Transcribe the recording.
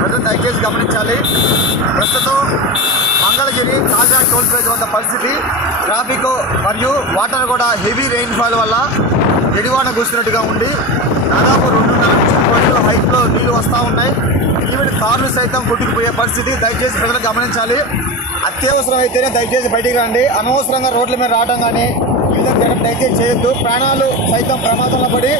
ప్రజలు దయచేసి గమనించాలి. ప్రస్తుతం మంగళగిరి తాజా టోల్ ప్లాజా వద్ద పరిస్థితి ట్రాఫిక్ మరియు వాటర్ కూడా హెవీ రెయిన్ఫాల్ వల్ల ఎడివాన కూర్చున్నట్టుగా ఉండి దాదాపు 2.5 హైట్లో నీళ్లు వస్తూ ఉన్నాయి. ఈవెన్ కార్లు సైతం కొట్టుకుపోయే పరిస్థితి. దయచేసి ప్రజలు గమనించాలి. అత్యవసరం అయితేనే దయచేసి బయటికి రండి. అనవసరంగా రోడ్ల మీద రావడం కానీ ఈ విధంగా దయచేసి చేయొద్దు. ప్రాణాలు సైతం ప్రమాదంలో పడి